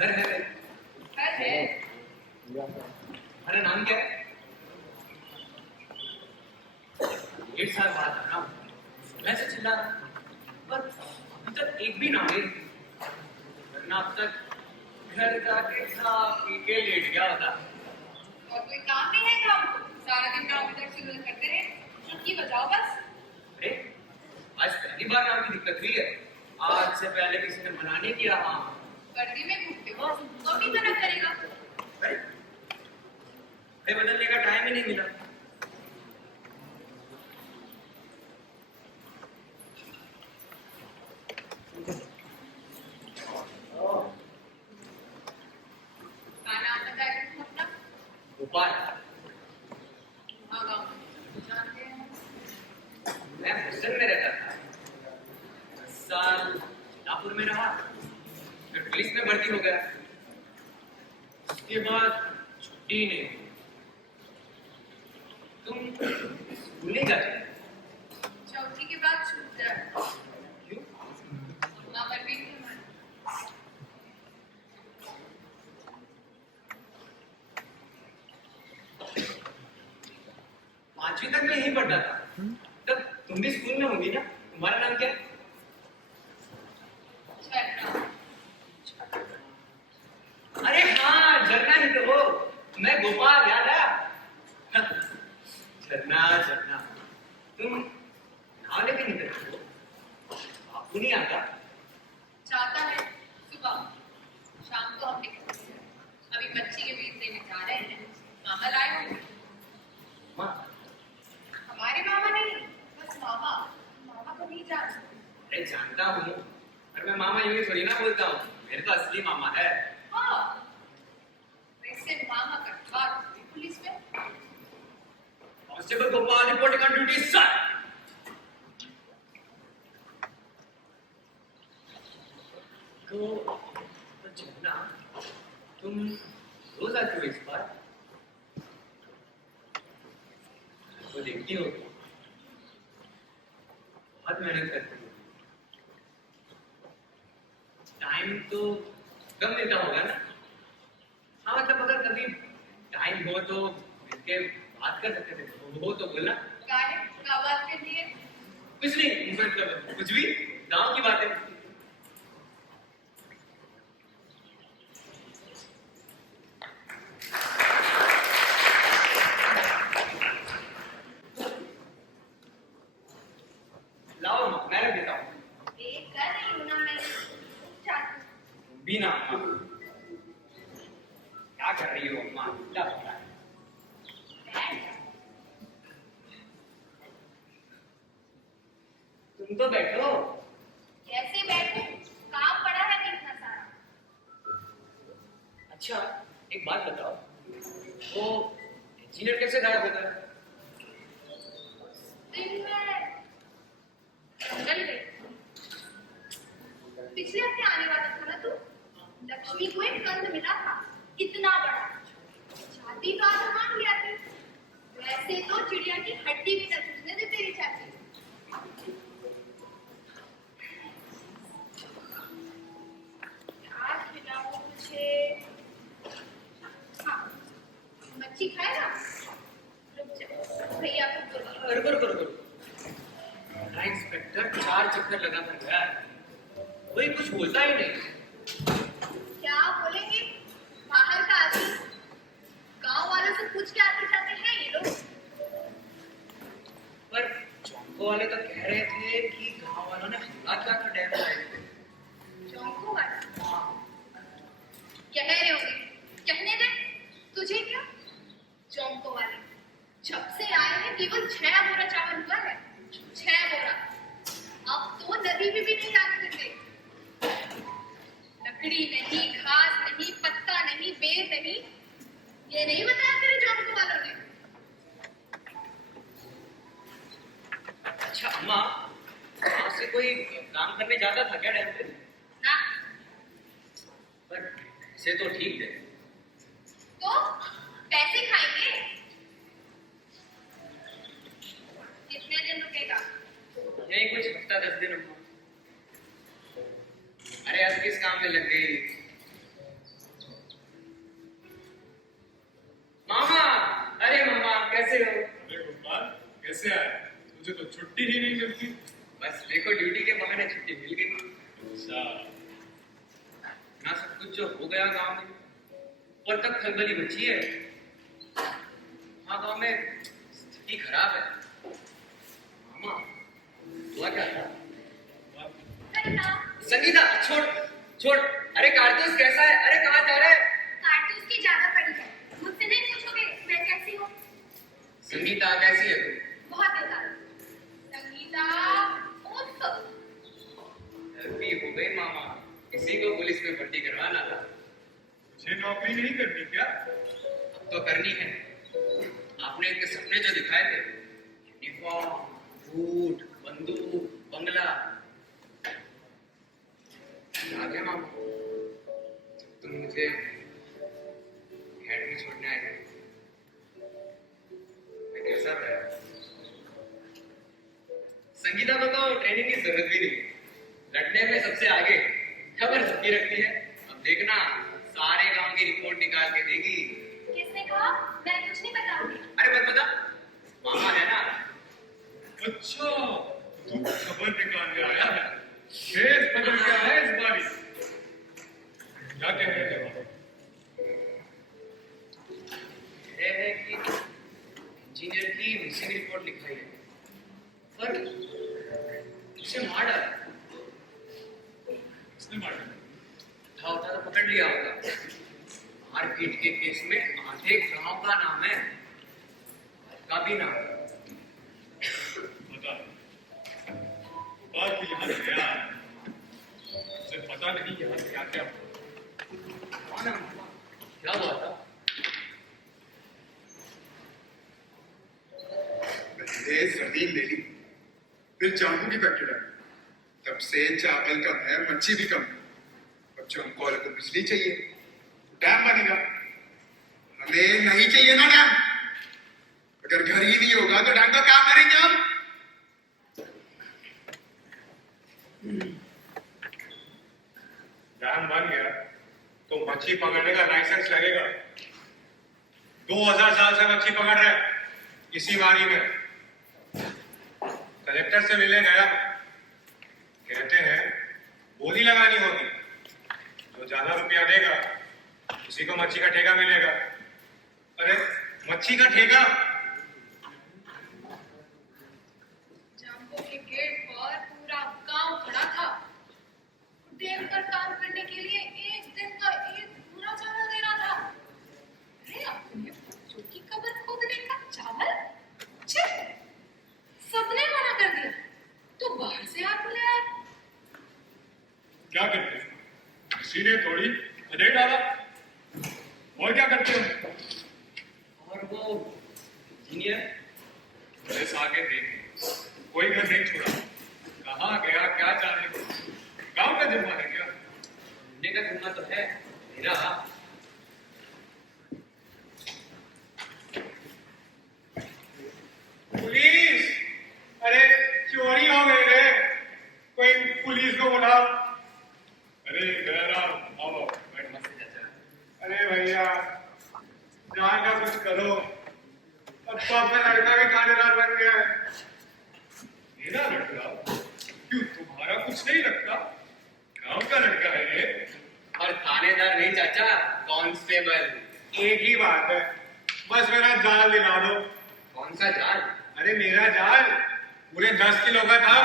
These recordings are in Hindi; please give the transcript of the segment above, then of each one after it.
घर है। घर है। तुम्हारा नाम क्या है? 1 साल बाद आना, मैं से चिल्ला रहा पर अभी तक एक भी नाम नहीं, वरना अब तक घर जाके खा पी के लेट गया होता। और कोई काम नहीं है काम? सारा दिन नाम इधर से उधर करते रहे, चुटकी बजाओ बस। अरे आज पहली बार नाम की दिक्कत हुई है। आज से पहले किसी ने मना नहीं किया। हाँ, गर्दी में घूमते हो, कौन ही मना करेगा? अरे बदलने का टाइम ही नहीं मिला। गोपाल। हाँ गाँव जानते हैं। मैं हॉस्टल में रहता था, 10 साल नागपुर में रहा, फिर पुलिस में भर्ती हो गया। उसके बाद छुट्टी नहीं। तुम स्कूल नहीं जाते? चौथी के बाद छूट जाए। क्यों? माँ मर गई थी हमारी। 5वीं तक मैं यहीं पढ़ता था। तब तुम भी स्कूल में होंगी ना? तुम्हारा नाम क्या है? झरना। अरे हाँ, झरना ही तो हो। मैं गोपाल, याद आया? झरना झरना, तुम नाव लेके निकले हो? बापू नहीं आता? चाहता है सुबह शाम को हम निकलते हैं। अभी बच्ची के बीच देने जा रहे हैं। मामा लाए होंगे। माँ, हमारे मामा नहीं, बस मामा। मामा को नहीं जानते। अरे जानता हूँ, पर मैं मामा यूं ही थोड़ी ना बोलता हूँ। मेरे तो असली मामा है। हाँ, वैसे मामा का ठाट भी पुलिस में। Constable Gopal reporting on duty sir. तो झरना, तुम रोज आती हो इस बार? तो देखती हो बहुत मेहनत करती हो। टाइम तो कम मिलता होगा ना? हाँ मतलब अगर कभी टाइम हो तो मिलके बात कर सकते थे। हो तो बोलना। गाने का बात कर दिए। कुछ नहीं, मतलब कुछ भी, गांव की बातें। लाओ मैं रख देता हूँ। एक कर रही हूँ ना मैं। चाहती हूँ। बिना अम्मा, क्या कर रही हो अम्मा? क्या पता है? बैठ। तुम तो बैठो। कैसे बैठूं? काम पड़ा है कितना सारा। अच्छा एक बात बताओ, वो इंजीनियर कैसे गायब होता है? दिन में जंगल गई। पिछले हफ्ते आने वाला था ना तू? लक्ष्मी को एक कंद मिला था, कितना बड़ा। चाहती तो आधा मान लिया थी। वैसे तो चिड़िया की हड्डी भी न टूटने दे तेरी चाची। क्या खिलाऊं तुझे? हाँ, मच्छी खाएगा? रुक जा, भैया को बोलिए। रुको रुको रुको। बड़ा इंस्पेक्टर 4 चक्कर लगा कर गया है, कोई कुछ बोलता ही नहीं। क्या बोलेंगे? बाहर का आदमी, गांव वालों से पूछ के आते जाते हैं ये लोग। पर चौंको वाले तो कह रहे थे कि गांव वालों ने हमला किया था डैम में। चौंको वाला कह रहे होंगे, कहने दे। तुझे क्या? चौंको वाले जब से आए हैं केवल 6 बोरा चावल हुआ है। 6 बोरा। अब तो नदी में भी नहीं जाने देते। लकड़ी नहीं, घास नहीं, पत्ता नहीं, बेर नहीं। ये नहीं बताया तेरे चौंको वालों ने? अच्छा अम्मा, वहां से कोई काम करने जाता था क्या डैम पे? ना। पर से तो ठीक है। तो पैसे खाएंगे? कितने दिन रुकेगा? यही कुछ हफ्ता 10 दिन अम्मा। अरे आज किस काम में लग गई? छुट्टी ही नहीं मिलती। बस देखो ड्यूटी के बहाने छुट्टी मिल गई। अच्छा, ना सब कुछ जो हो गया गांव में, और तक खलबली मची है। हाँ, गांव में स्थिति खराब है। मामा, हुआ क्या था? संगीता, छोड़ छोड़। अरे कारतूस कैसा है? अरे कहाँ जा रहा है? कारतूस की ज्यादा पड़ी है, मुझसे नहीं पूछोगे मैं कैसी हूँ। संगीता कैसी है तू? बहुत बेकार। संगीता उफ। गलती हो गई मामा, किसी को पुलिस में भर्ती करवाना था। मुझे नौकरी नहीं करनी क्या? अब तो करनी है। आपने इतने सपने जो दिखाए थे, यूनिफॉर्म, बूट, बंदूक, बंगला, याद है मामा तुम मुझे अकेडमी छोड़ने आए थे? मैं कैसा रहा? संगीता को तो ट्रेनिंग की जरूरत भी नहीं, लड़ने में सबसे आगे, खबर सबकी रखती है। अब देखना सारे गांव की रिपोर्ट निकाल के देगी। किसने कहा? मैं कुछ नहीं बताऊंगी। अरे मत बता, मामा है ना। अच्छा, तू खबर निकालने आया है। केस बदल गया है इस बारी। क्या कह रहे थे? यह है कि इंजीनियर की मिसिंग रिपोर्ट लिखाई है, पर उसे मार डाला। किसने मारा? था होता तो पकड़ लिया होगा। मारपीट के केस में आधे गांव का नाम है, का भी नाम। पता बात भी यहाँ से गया है। मुझे पता नहीं यहाँ से क्या क्या क्या हुआ था? पहले जमीन ले ली, फिर जामुन की फैक्ट्री डाली, तब से चावल कम है, मच्छी भी कम है। अब चमको वाले को बिजली चाहिए, डैम बनेगा। हमें नहीं चाहिए ना डैम। अगर घर ही नहीं होगा तो डैम का काम करेंगे हम। डैम बन गया तो मच्छी पकड़ने का लाइसेंस लगेगा। 2000 साल से मच्छी पकड़ रहे हैं इसी वारी में। कलेक्टर से मिलने गया, कहते हैं बोली लगानी होगी, जो ज्यादा रुपया देगा उसी को मच्छी का ठेका मिलेगा। अरे मच्छी का ठेका? जाम्बो के गेट पर पूरा गांव खड़ा था। डैम पर काम करने के लिए एक दिन का एक पूरा चावल दे रहा था। अरे अपने बच्चों की कब्र खोदने का चावल? छे! सबने मना कर दिया, तो बाहर से आप ले आए। क्या करते हैं? किसी ने थोड़ी अजय डाला। और क्या करते हो? और वो इंजीनियर पुलिस आगे देख, कोई घर नहीं छोड़ा। कहाँ गया क्या जाने, गांव का जिम्मा है क्या? ढूंढने का जिम्मा तो है मेरा। पुलिस! अरे चोरी हो गई रे, कोई पुलिस को बुलाओ। अरे जयराम आओ, बैठ। नमस्ते चाचा। अरे भैया जान का कुछ करो, अब तो अपना लड़का भी थानेदार बन गया है। मेरा लड़का? क्यों तुम्हारा कुछ नहीं लगता? गांव का लड़का है ये। और थानेदार नहीं चाचा, कांस्टेबल। एक ही बात है, बस मेरा जाल दिला दो। कौन सा जाल? अरे मेरा जाल पूरे 10 किलो का था।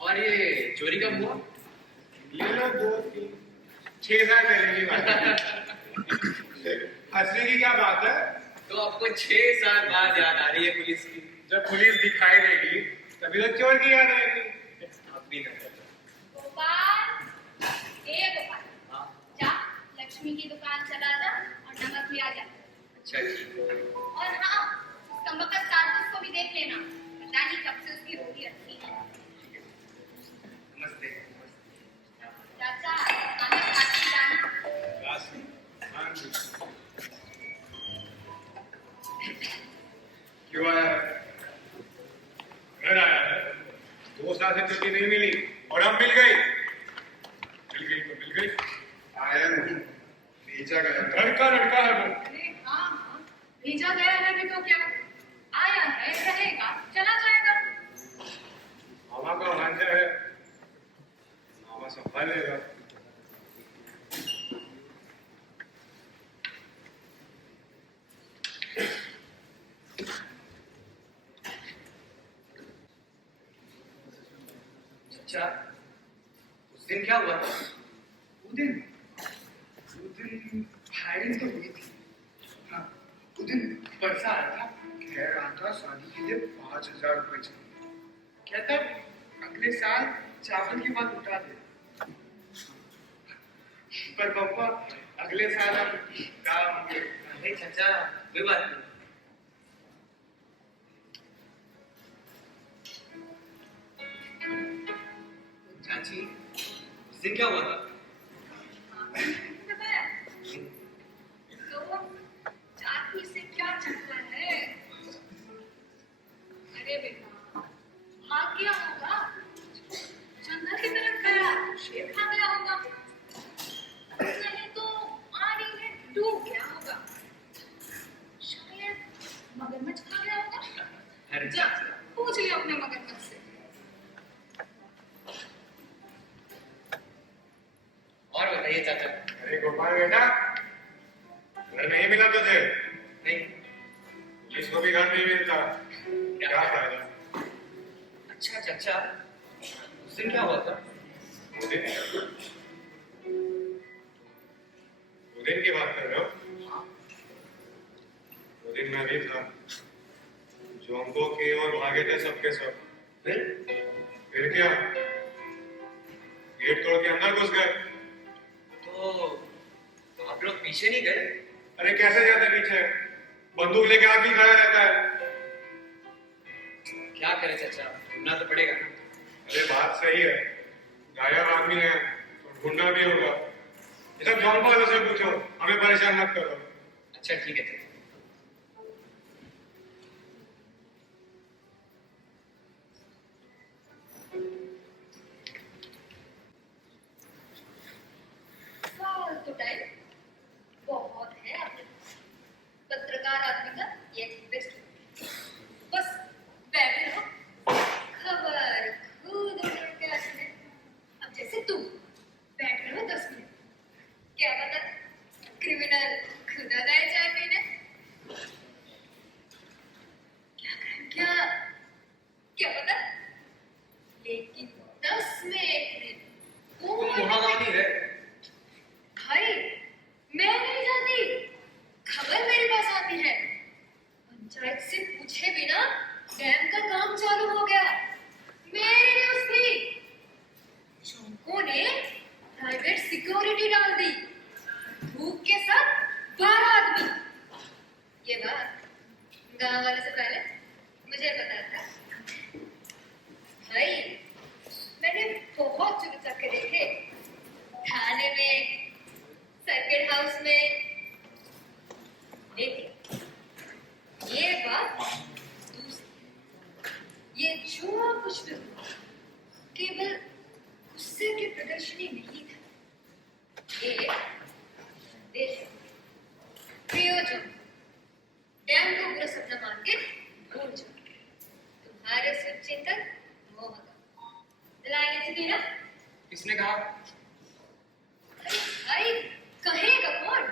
और ये चोरी कब हुआ? ये लो 6 साल पहले की बात है। हंसने की क्या बात है? तो आपको 6 साल बाद याद आ रही है पुलिस की? जब पुलिस दिखाई देगी तभी तो चोर की याद आएगी। आप भी ना चाचा। गोपाल, ए गोपाल, हाँ, जा लक्ष्मी की दुकान चला जा और नमक ले आ जा। अच्छा ठीक है। और हाँ, उस कमबख्त कारतूस को भी देख लेना, पता नहीं कब से उसकी रोटी रखी है। नमस्ते। चाचा, खाना खा के जाना। क्यों आया है? घर आया है, 2 साल से छुट्टी नहीं मिली और अब मिल गई। मिल गई तो मिल गई। आया नहीं, भेजा गया। घर का लड़का है वो। अरे हाँ हाँ, भेजा गया है भी तो क्या, आया है रहेगा चला जाएगा। मामा का भांजा है, मामा संभालेगा। अच्छा, उस दिन क्या हुआ था? वो दिन फायरिंग तो हुई थी। हाँ, वो दिन पैसा आया था, कह रहा था शादी के लिए 5,000 रुपए चाहिए। कहता अगले साल चावल की बात उठा दे। पर पापा अगले साल हम गाँव होंगे। अरे चाचा, कोई बात नहीं। चाची, उस दिन क्या हुआ था? तो चाची से क्या चक्कर है? अरे बेटा, भाग गया होगा, जंगल की तरफ गया, शेर खा गया होगा, नहीं तो पानी में डूब गया होगा, शायद मगरमच्छ खा गया होगा। अरे जा पूछ लिया अपने मगरमच्छ से। और बताइए चाचा। अरे गोपाल बेटा, घर नहीं मिला तुझे? नहीं। पुलिस को भी घर नहीं मिलता, क्या फायदा? अच्छा चाचा, उस दिन क्या हुआ था? वो दिन की बात कर रहे हो? वो दिन मैं भी था, जोंको की ओर भागे थे सबके सब। फिर क्या, गेट तोड़ के अंदर घुस गए। तो आप लोग पीछे नहीं गए? अरे कैसे जाते पीछे, बंदूक लेके आप ही खड़ा रहता है। क्या करे चाचा, ढूंढना तो पड़ेगा ना। अरे बात सही है, गायब आदमी है तो ढूंढना भी होगा। ये सब जॉन वालों से पूछो, हमें परेशान मत करो। अच्छा ठीक है चाचा। फालतू टाइम बहुत है आपके पास। पत्रकार आदमी का ये बेस्ट। बस बैठे रहो, खबर खुद उड़ के आती है। अब जैसे तुम बैठ रहे हो 10 मिनट, क्या पता क्रिमिनल खुद आ जाए चाय पीने। क्या क्या पता, लेकिन 10 में 1 दिन तुम वहां नहीं है? भाई मैं नहीं जाती, खबर मेरे पास आती है। पंचायत से पूछे बिना डैम का काम चालू हो गया, मेरी न्यूज़ थी। चौंको ने प्राइवेट सिक्योरिटी डाल दी, धूप के साथ 12 आदमी। ये बात गांव वाले से पहले मुझे पता था। भाई मैंने बहुत चुपचाप के देखे, थाने में, सर्किट हाउस में, लेकिन ये बात दूसरी। ये जो कुछ भी हुआ, केवल गुस्से की प्रदर्शनी नहीं था। ये संदेश प्रयोजन, डैम को बुरा सपना मान के भूल जाओ। तुम्हारे शुभचिंतक मोह का लाइन ऐसी थी ना? किसने कहा? भाई कहेगा कौन?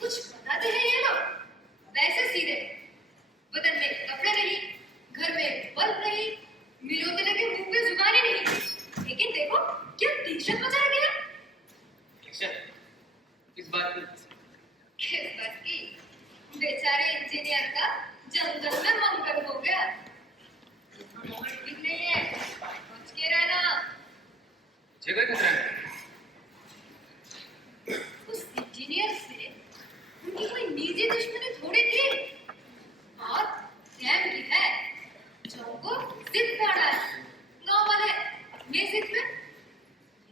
कुछ बताते हैं ये लोग वैसे सीधे। बदन में कपड़े नहीं, घर में बल्ब नहीं, मिलों के लगे मुंह पे जुबानी नहीं, लेकिन देखो क्या दहशत मचा गया। किस बात की? किस बात की? बेचारे इंजीनियर का जंगल में मंगल हो गया। माहौल ठीक नहीं है, बच के रहना। जगह खतरा है। उस इंजीनियर से उनकी कोई निजी दुश्मनी थोड़ी थी, और डैम की है जो को जिद पड़ा है गांव वाले अपने जिद में।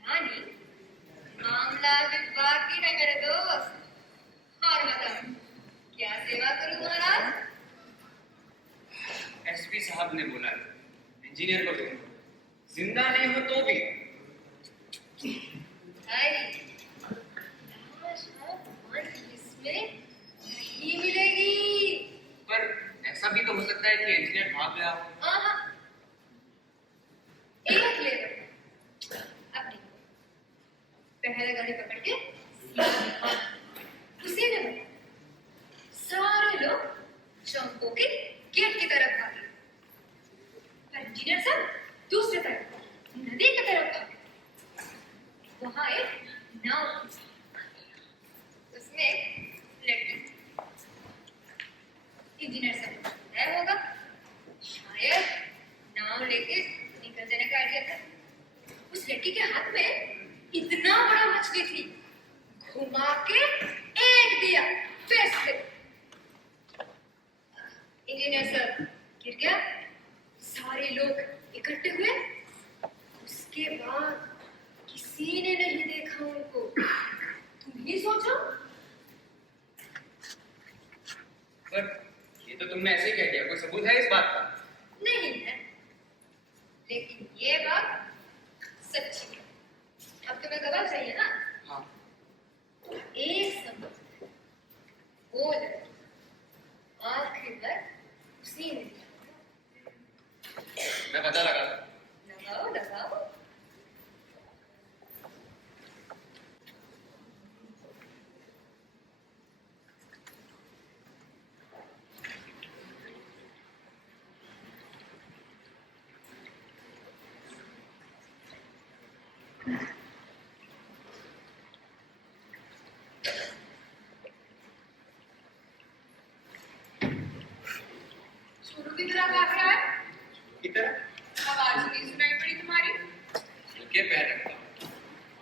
यानी मामला विवाद की है मेरे दोस्त। और बताओ क्या सेवा करूं महाराज? एसपी साहब ने बोला इंजीनियर को ढूंढो, जिंदा नहीं हो तो भी। इसमें नहीं मिलेगी। पर ऐसा भी तो हो सकता है कि इंजीनियर भाग गया हो। हाँ, में पकड़ के उसी ने बताया। सारे लोग चंको के गेट की तरफ भागे, पर इंजीनियर साहब दूसरी तरफ नदी की तरफ भागे। वहां एक नाव थी, उसमें एक लड़की थी। इंजीनियर साहब को पता होगा शायद नाव लेके निकल जाने का आइडिया था। उस लड़की के हाथ में इतना बड़ा मछली थी, घुमा के एक दिया फेस पे। इंजीनियर सर गिर गया, सारे लोग इकट्ठे हुए। उसके बाद किसी ने नहीं देखा उनको। तुम ही सोचो। पर ये तो तुमने ऐसे ही कह दिया, कोई सबूत है इस बात का? नहीं है, लेकिन ये बात सच्ची है। अब तुम्हें गवाह चाहिए ना? हाँ। तो एक सबूत है, वो लड़की आखिर पर उसी ने दिया। मैं पता लगा। लगाओ लगाओ। शुरू की तरह भाग रहा है। की तरह आवाज नहीं सुनाई पड़ी तुम्हारी। हल्के पैर रखता।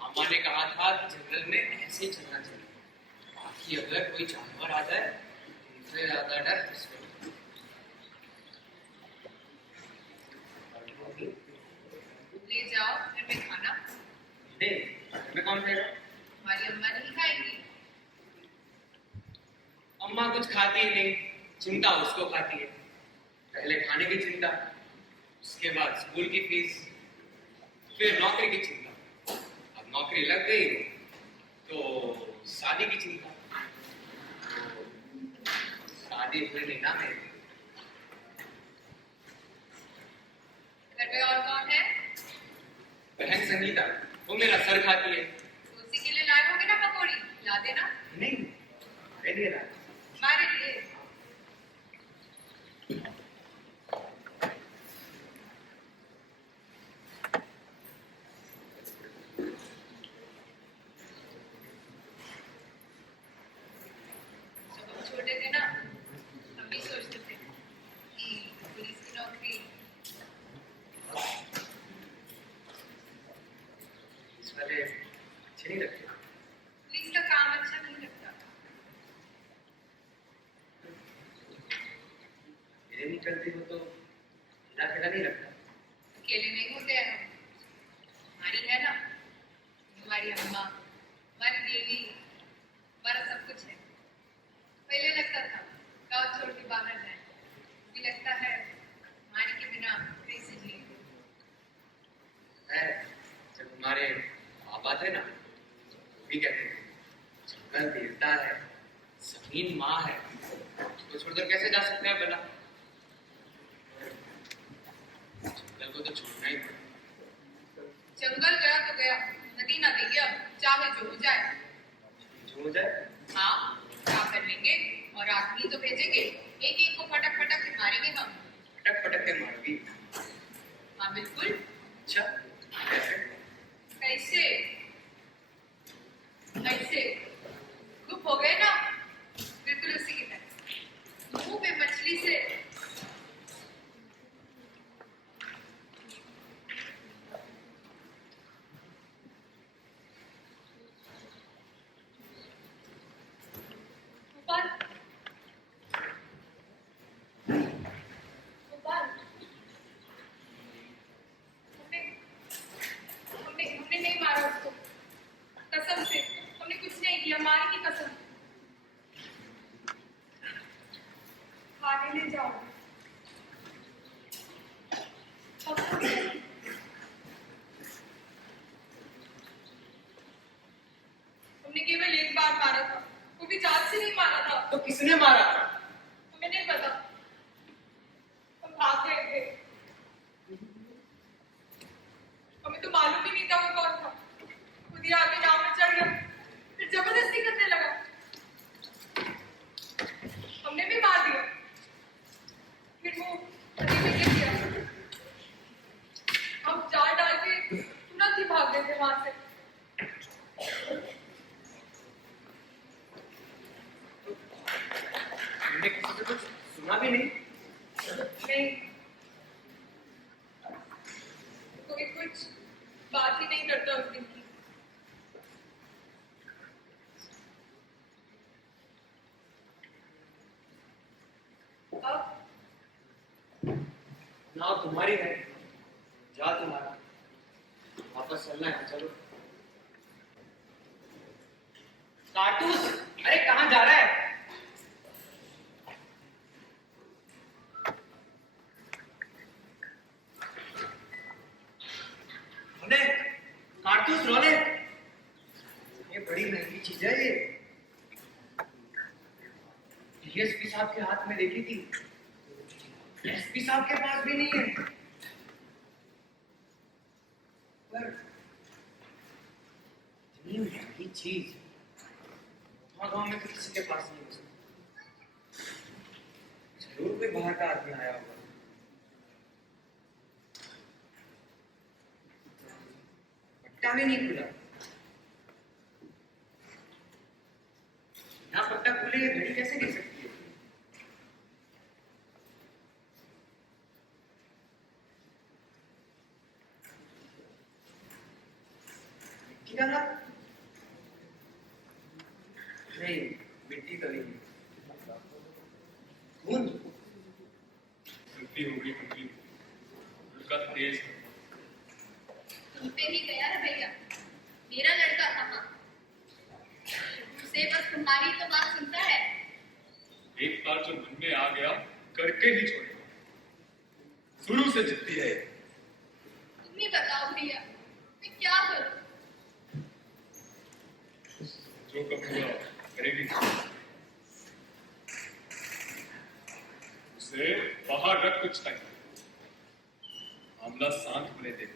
मामा ने कहा था जंगल में ऐसे ही चलना चाहिए, बाकी अगर कोई जानवर आ जाए उनसे ज्यादा डर उसको। ले जाओ घर में खाना। नहीं, घर में कौन खाएगा? तुम्हारी अम्मा नहीं खाएंगी। अम्मा कुछ खाती ही नहीं, चिंता उसको खाती है। पहले खाने की चिंता, उसके बाद स्कूल की फीस, फिर नौकरी की चिंता। अब नौकरी लग गई तो शादी की चिंता। शादी हुई नहीं ना मेरी। घर में और कौन है? बहन संगीता, वो मेरा सर खाती है। उसी के लिए लाए होगे ना पकौड़ी, ला देना। नहीं, मैं नहीं रहा। हमारे लिए। जब हम छोटे थे ना, हम भी सोचते थे कि पुलिस की नौकरी। इस वाले अच्छे नहीं लगते। पुलिस का काम अच्छा नहीं लगता। मेरे नहीं चलती हो तो खेला खेला नहीं लगता। अकेले नहीं होते हैं हम। हमारी है ना, हमारी अम्मा, हमारी देवी, हमारा सब कुछ है। पहले लगता था गाँव छोड़ के बाहर जाए, अभी लगता है हमारी के बिना कैसे जिए। है, जब हमारे बाबा थे ना, वो भी कहते थे जंगल देवता है, जमीन माँ है, उसको छोड़कर कैसे जा सकते हैं भला? जंगल को तो छोड़ना ही पड़ेगा। जंगल गया तो गया, नदी ना देगी अब, चाहे जो हो जाए। जो हो जाए। हाँ, क्या कर लेंगे, और आदमी तो भेजेंगे, एक एक को फटक फटक के मारेंगे हम। फटक फटक के मारोगी? हाँ बिल्कुल। अच्छा, कैसे? कैसे? ऐसे गुप हो गए ना, बिल्कुल उसी की तरह। मुंह पे मछली से गोपाल, गोपाल, हमने नहीं मारा उसको, कसम से हमने कुछ नहीं किया, मारी की कसम। खाने ले जाओ। हमने केवल एक बार मारा था, वो भी जान से नहीं मारा था। तो किसने मारा? हमें नहीं पता, हम भाग गए थे। हमें तो मालूम ही नहीं था वो कौन था, खुद ही आके नाव में चढ़ गया। सुना भी नहीं। नहीं, कोई कुछ बात ही नहीं करता उस दिन की। अब ना तुम्हारी है, जा तुम्हारा, वापस चलना है, चलो। कारतूस, अरे कहाँ जा रहा है? रोने, कारतूस रोने। ये बड़ी महंगी चीज है ये। डीएसपी साहब के हाथ में देखी थी, एसपी साहब के पास भी नहीं है। पर इतनी महंगी चीज गांव में तो किसी के पास नहीं हो सकती। जरूर कोई बाहर का आदमी आया होगा। पट्टा भी नहीं खुला। ना पट्टा खुले ये घड़ी कैसे गिर सकती है? मिट्टी का ना? नहीं, मिट्टी तो नहीं। खून? गलती हो गई तुमकी, उनका तेज है। तुम पे ही गया है भैया, मेरा लड़का कहाँ? उसे बस तुम्हारी तो बात सुनता है। एक बार जो मन में आ गया करके ही छोड़ेगा, शुरू से जिद्दी है। तुम ही बताओ भैया, मैं क्या करूं? जो कहूँगा करेगी। उसे बाहर रख कुछ टाइम, मामला शांत होने दे।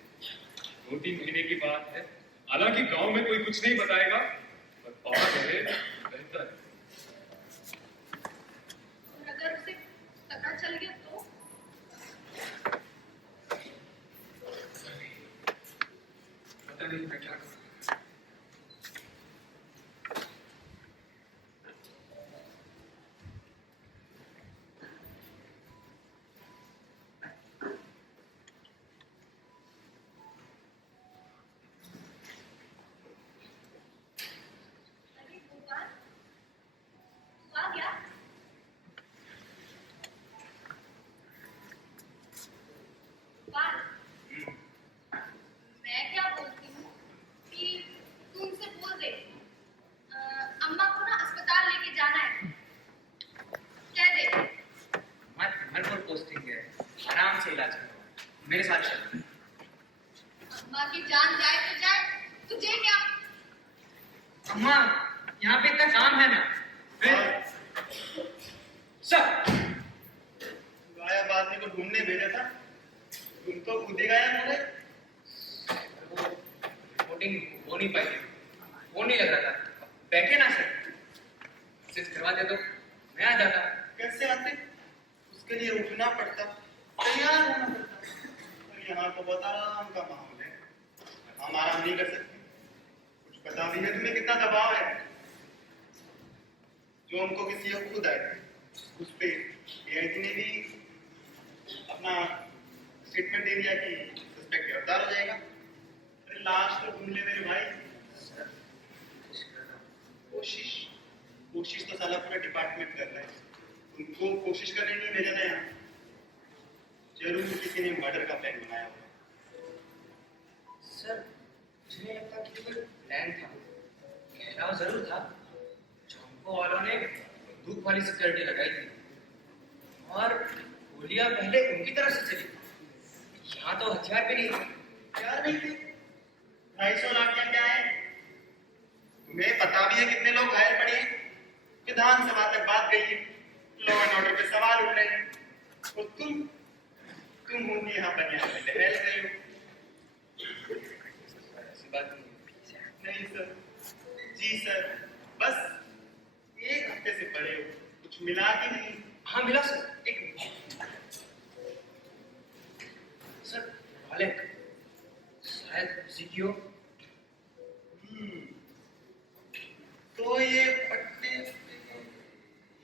2-3 महीने की बात है, हालांकि गांव में कोई कुछ नहीं बताएगा, पर बाहर रहे बेहतर है। और अगर उसे पता चल गया तो? पता नहीं मैं क्या करूँ। अरे गोपाल, तू आ गया? गोपाल, मैं क्या बोलती हूँ कि तू उनसे बोल दे, अम्मा को ना अस्पताल लेके जाना है। कह दे। हमारे घर पर पोस्टिंग है, आराम से इलाज करो, मेरे साथ चलो। अम्मा की जान जाए तो जाए, तुझे क्या? अम्मा, यहाँ पे इतना काम है ना। फिर सब गायब आदमी को ढूंढने भेजा था, तुम तो खुद ही गायब हो गए। वोटिंग हो नहीं पाई, वो नहीं लग रहा था। बैठे ना सर, सिर्फ करवा दे तो मैं आ जाता। कैसे आते? उसके लिए उठना पड़ता, तैयार होना पड़ता। और यहाँ तो बहुत आराम का माहौल है, हम आराम नहीं कर सकते। कुछ पता भी है तुम्हें कितना दबाव है? जो हमको किसी को खुद आए उस पे एआईटी ने भी अपना स्टेटमेंट दे दिया कि सस्पेक्ट गिरफ्तार हो जाएगा। अरे लाश तो ढूंढ ले मेरे भाई। कोशिश कोशिश तो साला पूरा डिपार्टमेंट कर रहा है, उनको कोशिश करने नहीं भेजा था यहाँ। जरूर किसी ने मर्डर का प्लान बनाया होगा। सर, मुझे नहीं लगता कि कोई प्लान था। घेराव जरूर था। चौंको वालों ने बंदूक वाली सिक्योरिटी लगाई थी और गोलियां पहले उनकी तरफ से चली। यहाँ तो हथियार भी नहीं थे। क्या नहीं थे? 250 लाठियां क्या है? तुम्हें पता भी है कितने लोग घायल पड़े हैं? विधानसभा तक बात गई है, लॉ एंड ऑर्डर पे सवाल उठ रहे हैं, और तुम होंगे यहाँ पर यहाँ पे टहल रहे हो। ऐसी बात नहीं। नहीं सर, जी सर, बस 1 हफ्ते से पड़े हो, कुछ मिला कि नहीं? हाँ मिला सर, एक मिनट। सर, मालिक शायद उसी की हो। तो ये पट्टे,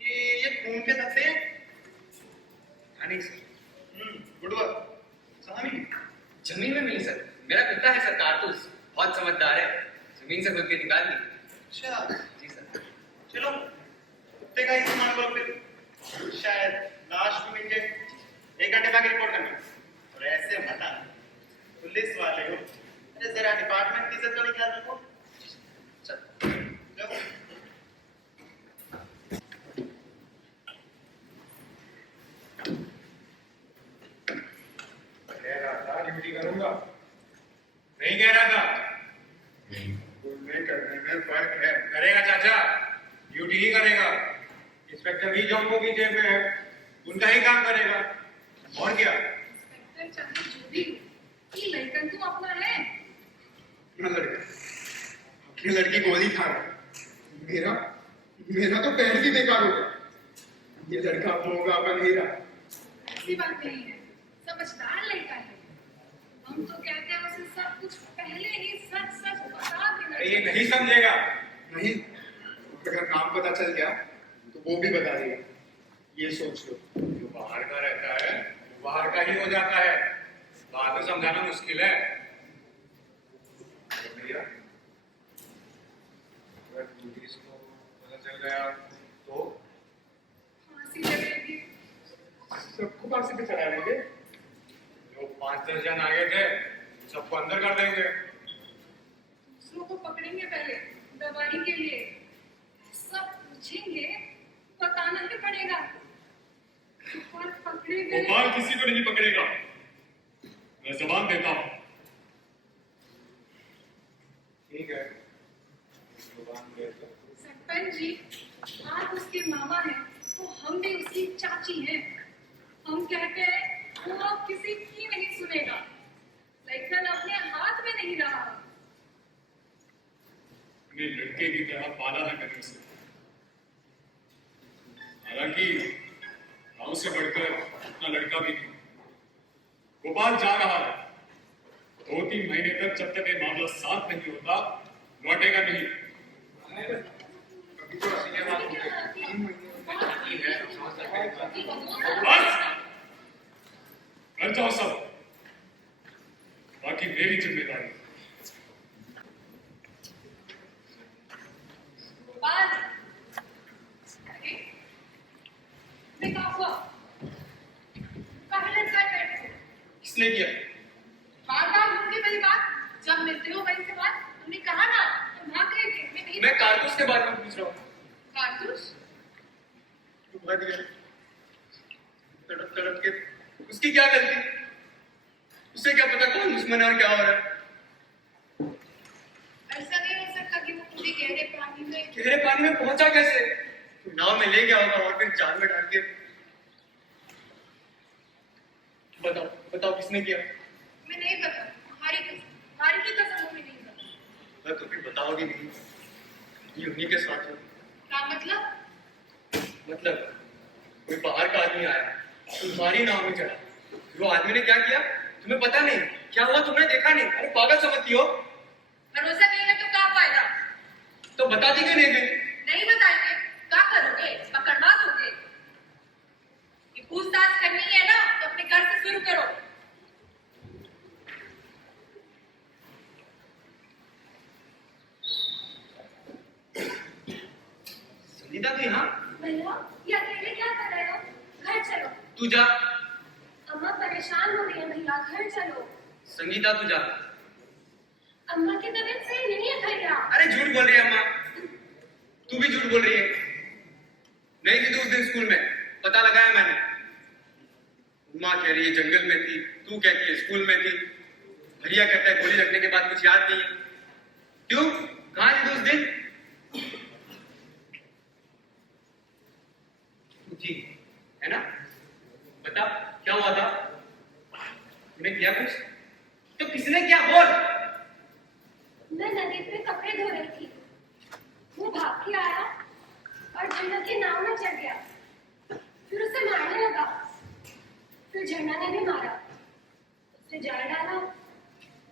ये खून के धब्बे हैं? जमीन से खुद के निकाल ली। अच्छा, जी सर। चलो कुत्ते का ही सामान लो फिर, शायद लाश भी मिल जाए। 1 घंटे बाद रिपोर्ट करना। और ऐसे मत आना, पुलिस वाले हो, अरे जरा डिपार्टमेंट की इज्जत का भी ख्याल रखो। चलो। कह रहा था ड्यूटी करूंगा, नहीं कह रहा था। बोलने करने में फर्क है। करेगा चाचा, ड्यूटी ही करेगा। इंस्पेक्टर भी जॉब को भी जेब में है, उनका ही काम करेगा, और क्या। इंस्पेक्टर चाहे जो भी हो, ये लड़कन तो अपना है। अपना लड़का, अपनी लड़की गोली खा रहा, मेरा मेरा तो पैर भी बेकार हो गया। ये लड़का होगा बनेगा। ऐसी बात नहीं है, समझदार लड़का है। हम तो कहते हैं उसे सब कुछ पहले ही सच सच बता देना अरे ये चाहिए। नहीं समझेगा। नहीं, अगर नाम पता चल गया तो वो भी बता देगा। ये सोच लो। जो बाहर का रहता है वो बाहर का ही हो जाता है, बाहर में समझाना मुश्किल है। अरे भैया, अगर पुलिस को पता चल गया तो फांसी लगेगी। सबको फांसी पे चढ़ा देंगे। जो 5-10 जन आगे थे सबको अंदर कर देंगे। दूसरों को पकड़ेंगे पहले दवाई के लिए, सब पूछेंगे, बताना ही पड़ेगा। और पकड़े गए गोपाल किसी को नहीं पकड़ेगा, मैं जबान देता हूँ। ठीक है, जबान दे दो। सरपंच जी, आप उसके मामा हैं तो हम भी उसकी चाची हैं। हम कहते हैं वो अब किसी की नहीं सुनेगा। लेकिन अपने हाथ में नहीं रहा। अपने लड़के की तरह पाला है मैंने उसे। हालांकि गांव से बढ़कर अपना लड़का भी नहीं। गोपाल जा रहा है, 2-3 महीने तक जब तक ये मामला साफ नहीं होता लौटेगा नहीं। अभी तो असली बात हो गई। बस कर जाओ सब, बाकी मेरी जिम्मेदारी। गोपाल, अरे, मैं कहाँ हुआ? कहाँ लटका है बैठे हो? किसने किया? बार-बार होगी वही बात। जब मिलते हो वही से बात। तुमने कहा ना तुम भाग गए थे। मैं नहीं मैं कारतूस के बारे में पूछ रहा हूँ। कारतूस? बच गए, तड़प तड़प के। उसकी क्या गलती? उसे क्या पता कौन दुश्मन है और क्या हो रहा है? ऐसा नहीं हो सकता कि वो पूरे गहरे पानी में गहरे पानी में पहुंचा कैसे? नाव में ले गया होगा और फिर जाल में डाल के। बताओ बताओ किसने किया? मैं नहीं पता। हमारी की कसम हमें नहीं पता। मैं तो फिर बताओगी नहीं, ये उन्हीं के साथ हो। क्या मतलब? मतलब कोई बाहर का आदमी आया, तुम्हारी नाव में चढ़ा। वो आदमी ने क्या किया तुम्हें पता नहीं? क्या हुआ तुमने देखा नहीं? अरे पागल समझती हो? भरोसा नहीं है तो क्या फायदा? तो बताती क्यों नहीं फिर? नहीं बताएंगे क्या करोगे? पकड़वा दोगे? ये पूछताछ करनी है ना तो अपने घर से शुरू करो। संगीता तू यहाँ? भैया, ये अकेले क्या कर रहे हो? घर चलो। तू जा। अम्मा परेशान हो रही है भैया, घर चलो। संगीता तू जा। अम्मा की तबीयत सही नहीं है भैया। अरे झूठ बोल रही है अम्मा, तू भी झूठ बोल रही है। नहीं थी तू उस दिन स्कूल में, पता लगाया मैंने। अम्मा कह रही है जंगल में थी, तू कहती है स्कूल में थी। भैया कहता है गोली लगने के बाद कुछ याद नहीं। क्यों? कहाँ थी तू उस दिन? जी है ना? बता क्या हुआ था? तूने किया कुछ? तो किसने किया बोल? मैं नदी पे कपड़े धो रही थी। वो भाग के आया और झरना की नाव में चढ़ गया। फिर उसे मारने लगा। फिर झरना ने भी मारा। उसने जाल डाला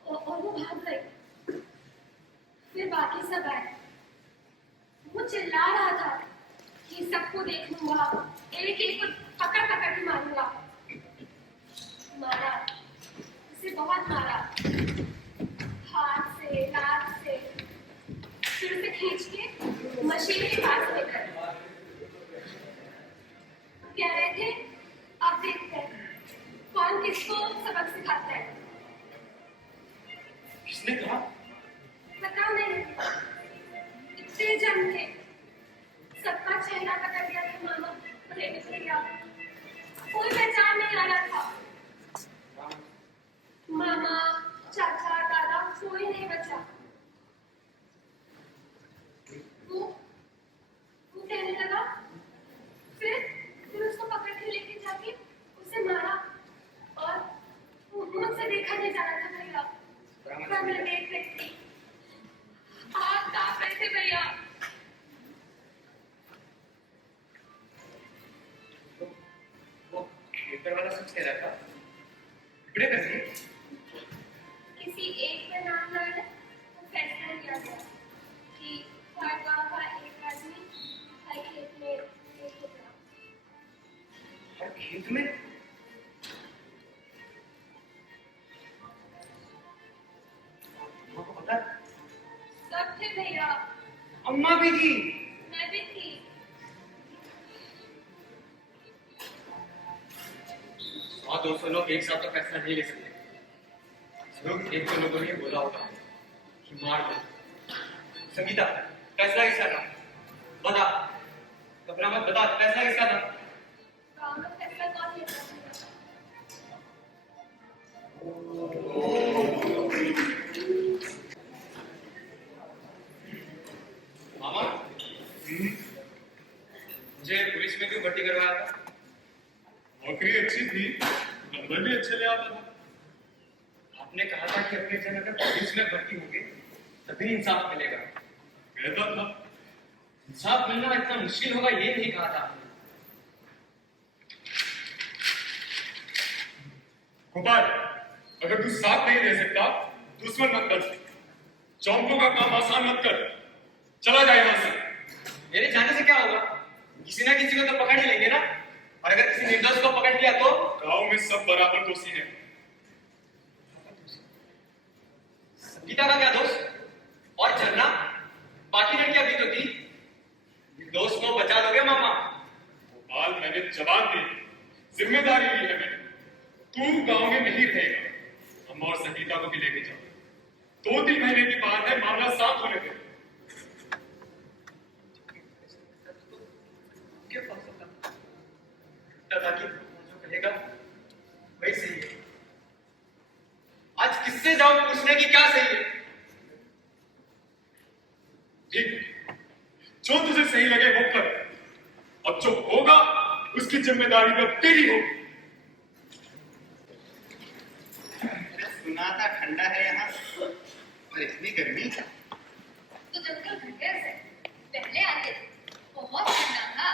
और वो भाग गई। फिर बाकी सब आए। वो चिल्ला रहा था कि सबको देख लूंगा, एक एक को पकड़ पकड़ के मारूंगा। मारा, उसे बहुत मारा, हाथ से, लात से, खींच के मशीन के पास ले गए। कह रहे थे अब देखते हैं कौन किसको सबक सिखाता है। किसने कहा? पता नहीं, इतने जम थे, सबका चेहरा पकड़ गया था मामा। अरे भैया, कोई पहचान नहीं आ रहा था। मामा, चाचा, दादा, कोई नहीं बचा। वो कहने लगा, फिर उसको पकड़ के लेके जाके उसे मारा और मुझसे देखा नहीं जा रहा था भैया। पर मैं देख रही थी, हाथ कांप रहे थे भैया। वो पेपर वाला सच कह रहा था, टुकड़े करके किसी एक का नाम लाने तो फैसला किया गया कि हर गांव का एक आदमी हर खेत में एक टुकड़ा। हर खेत में? आपको पता है? सब थे भैया, अम्मा भी थी। मैं भी थी। 100-200 लोग एक साथ तो फैसला नहीं ले सकते। लोग एक दो लोगों ने बोला होगा कि मार दो। संगीता, फैसला किसका था? बता, घबरा मत, बता, फैसला किसका था? गांव में फैसला कौन लेता था? मामा, मुझे पुलिस में क्यों भर्ती करवाया था? नौकरी अच्छी थी, नंबर भी अच्छे ले आता था। आपने कहा था कि अपने जन अगर पुलिस में भर्ती होंगे तभी इंसाफ मिलेगा। कहता था। इंसाफ मिलना इतना मुश्किल होगा ये नहीं कहा था। गोपाल, अगर तू साथ नहीं दे सकता, दुश्मन मत बन। चौंकों का काम आसान मत कर। चला जाए यहां से। मेरे जाने से क्या होगा? किसी ना किसी को तो पकड़ ही लेंगे ना। और अगर किसी निर्दोष को पकड़ लिया तो? गांव में सब बराबर दोषी हैं। संगीता का क्या दोष? और झरना? बाकी लड़कियां भी तो थी। निर्दोष को बचा लोगे मामा? गोपाल, मैंने जवाब दी, जिम्मेदारी ली है मैंने। तू गांव में नहीं रहेगा। अम्मा और संगीता को भी लेके जाओ। 2-3 महीने की बात है, मामला साफ होने दे। क्या फर्क पड़ता? दादा की जो कहेगा वही सही है। आज किससे जाऊं पूछने की क्या सही है? ठीक, जो तुझे सही लगे वो कर। अब जो होगा उसकी जिम्मेदारी तो तेरी होगी। सुना था ठंडा है यहाँ, और इतनी गर्मी। तो जंगल घंटे से पहले आते थे, बहुत ठंडा था।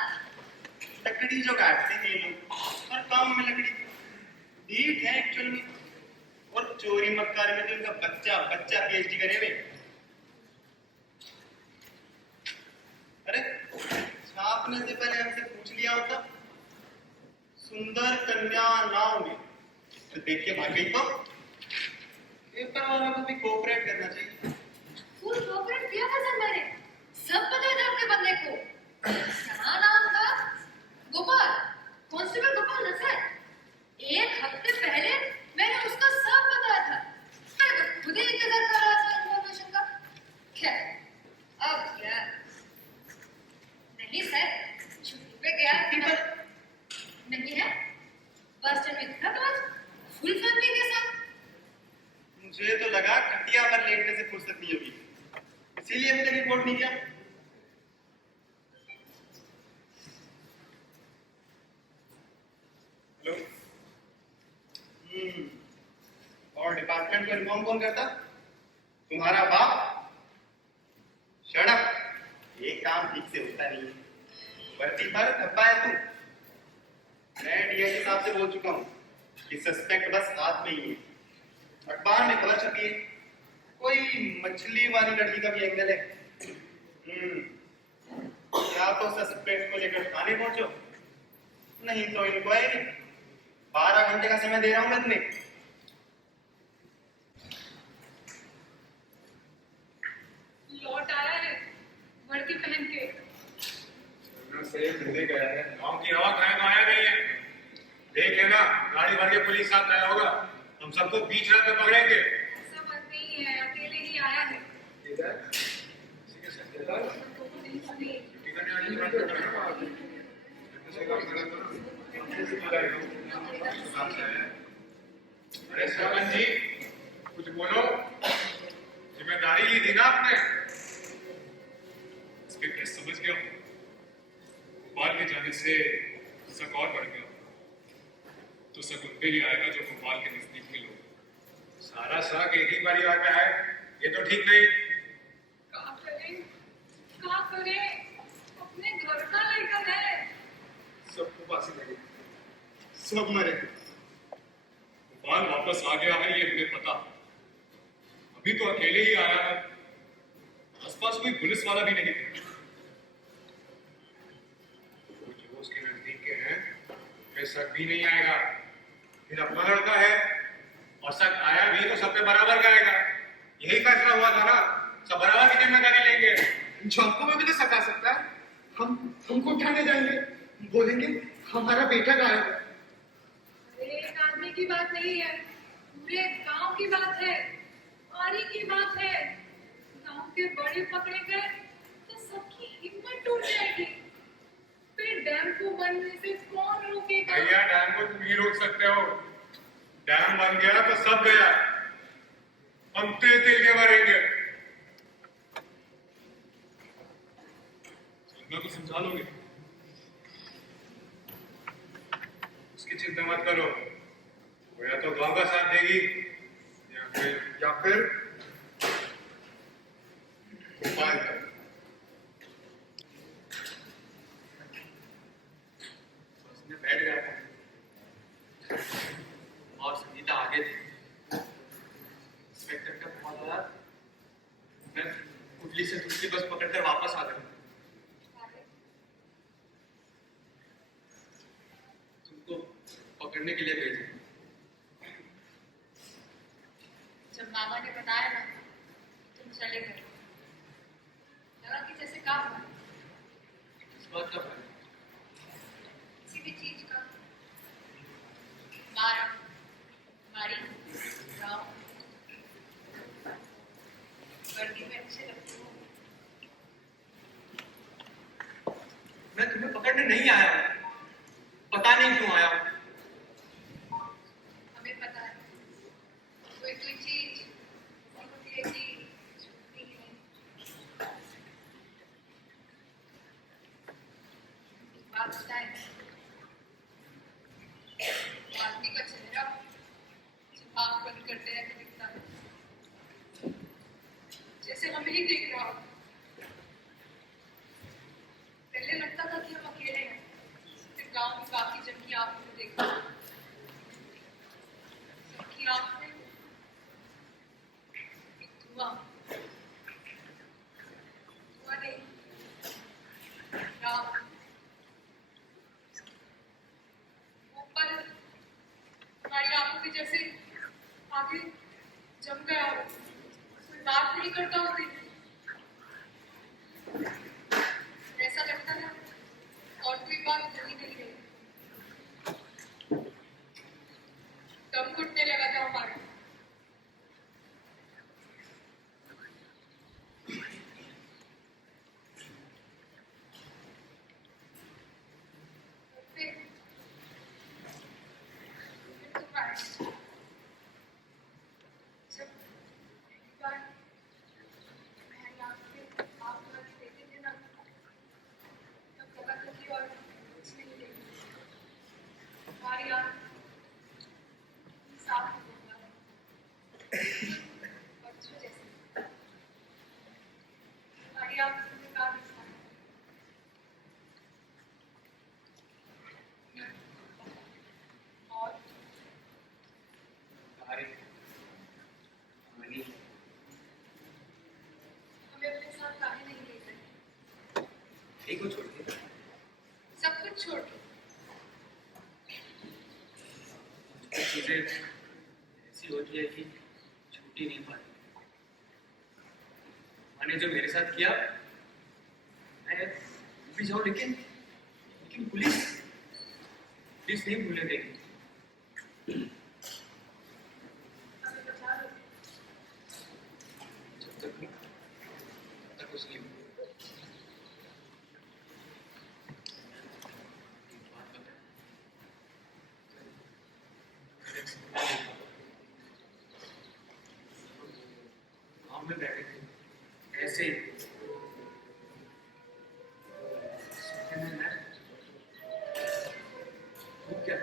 लकड़ी जो काटते हैं ये लोग, और काम में लकड़ी ठीक है एक्चुअल में। और चोरी मक्कार में तो इनका बच्चा बच्चा पीएचडी करे हुए। अरे छापने से पहले हमसे पूछ लिया होता, सुंदर कन्या नाव में, तो देख के भाग गई तो पेपर वालों को भी कोऑपरेट करना चाहिए। फुल कोऑपरेट किया था सर मैंने, सब पता था आपके बंदे को। क्या नाम था? गोपाल, कांस्टेबल गोपाल नसर। 1 हफ्ते पहले मैंने उसका सब बताया था। मैं तो खुद ही इंतजार कर रहा था इन्फॉर्मेशन का। खैर, अब क्या? नहीं सर, छुट्टी पे गया था। नहीं है? बस स्टैंड में था तो आज फुल फैमिली के साथ। मुझे तो लगा खटिया पर लेटने से फुर्सत नहीं होगी, इसीलिए अभी तक रिपोर्ट नहीं किया। हेलो। और डिपार्टमेंट को इन्फॉर्म कौन करता? तुम्हारा बाप। शट अप, ये काम ठीक से होता नहीं है। भर्ती पर धब्बा है तू। मैं डीआईजी साहब से बोल चुका हूँ कि सस्पेक्ट बस हाथ में ही है। अखबार में खबर छपी है, कोई मछली वाली लड़की का भी एंगल है। या तो सस्पेक्ट को लेकर थाने पहुंचो, नहीं तो इंक्वायरी। 12 घंटे का समय दे रहा हूं मैं तुम्हें। लौट आया है से दिल्ली गया है, गांव की हवा खाए तो आया नहीं है। देखे ना, गाड़ी भर के पुलिस साथ आया होगा, हम सबको बीच रात में पकड़ेंगे। ऐसा बात नहीं है, अकेले ही आया है। इधर किसी के साथ इधर पुलिस ने टिकट यहाँ नहीं बात कर रहा हूँ। किसी का खड़ा करो। अरे सरपंच जी, कुछ बोलो। जिम्मेदारी ली थी ना आपने। इसके टेस्ट समझ गया। भोपाल के जाने से शक और बढ़ गया। तो शक उन पे ही आएगा जो भोपाल के नजदीक के लोग। सारा शक एक ही परिवार में है, ये तो ठीक नहीं। क्या करें, क्या करें? अपने घर का लड़का है। सबको फांसी लगी, सब मरे। भोपाल वापस आ गया है ये हमें पता। अभी तो अकेले ही आया है, आसपास कोई पुलिस वाला भी नहीं था। कुछ जो उसके नजदीक के हैं, फिर शक भी नहीं आएगा। फिर अपना लड़का है, और शक आया भी तो सब पे बराबर जाएगा। यही फैसला हुआ था ना, सब बराबर की जिम्मेदारी लेंगे। झोंकों में भी तो सता सकता है। हमको उठाने जाएंगे, बोलेंगे हमारा बेटा गायब है। अरे एक आदमी की बात नहीं है, पूरे गांव की बात है, आरी की बात है। गांव के बड़े पकड़े गए तो सबकी हिम्मत टूट जाएगी। फिर डैम को बनने से कौन रोकेगा? भैया, डैम को तुम ही रोक सकते हो। डैम बन गया तो सब गया, हम तिल तिल के भरेंगे। सुनना तो समझा लोगे। उसकी चिंता मत करो, वो या तो गांव का साथ देगी या फिर भोपाल का। उसमें बैठ गया था और संगीता आगे थी। इंस्पेक्टर का फोन आया, मैं कुटली से दूसरी बस पकड़कर वापस आ गया। तुमको पकड़ने के लिए भेजा। जब मामा ने बताया ना, तुम चले गए, लगा कि जैसे काम हुआ। इस बात का भय। किसी भी चीज का मारा मारी गाँव वर्दी में अच्छे लगते हो। मैं तुम्हें पकड़ने नहीं आया हूं, पता नहीं क्यों आया हूं। हमें पता है, कोई कोई चीज होती है कि छूटती ही नहीं। एक बात बताए, आदमी का चेहरा जब आँख बंद करते रहते दिखता है, जैसे हमें ही देख रहा हो। पहले लगता था कि हम अकेले हैं, फिर गांव की बाकी जन की आंखों में देखा, सबकी आंख में एक धुआं नहीं, राम। वो पल हमारी आंखों के जैसे आगे जम गया हो, कोई बात नहीं करता उस दिन। ऐसा लगता था और कोई बात हो ही नहीं रही। दम घुटने लगा था हमारा। फिर तुम आए। जब पहली बार हमारी आंखें आप लगा के देखते थे ना, तब लगा था कि और कुछ नहीं देखी। हमारी आंख साफ होगा, बच्चों जैसे। हमारी आंख में काम और तारे, पानी, हमें अपने साथ काहे नहीं ले गए? एक को छोड़ के सब कुछ छोड़ के। कुछ चीजें ऐसी होती है कि छूट ही नहीं पाती। मैंने जो मेरे साथ किया, मैं भी जाऊं, लेकिन लेकिन पुलिस नहीं भूलने देगी। जब तक कुछ नहीं हुआ। एक बात बता। गाँव में बैठे थे ऐसे ही। क्या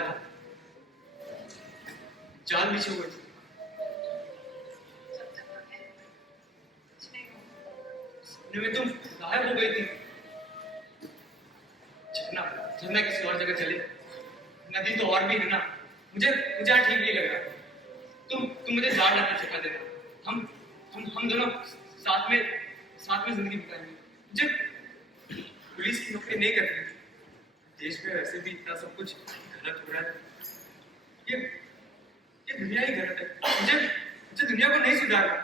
था, जान पीछे हुए थे। सपने में तुम गायब हो गई थी। झरना किसी और जगह चले, नदी तो और भी है ना। मुझे यहाँ ठीक नहीं लग रहा। तुम मुझे जाड़ लगना सिखा देना। हम दोनों साथ में जिंदगी बिताएंगे। मुझे पुलिस की नौकरी नहीं करनी। देश में वैसे भी इतना सब कुछ गलत हो रहा है। ये दुनिया ही गलत है। मुझे दुनिया को नहीं सुधारना।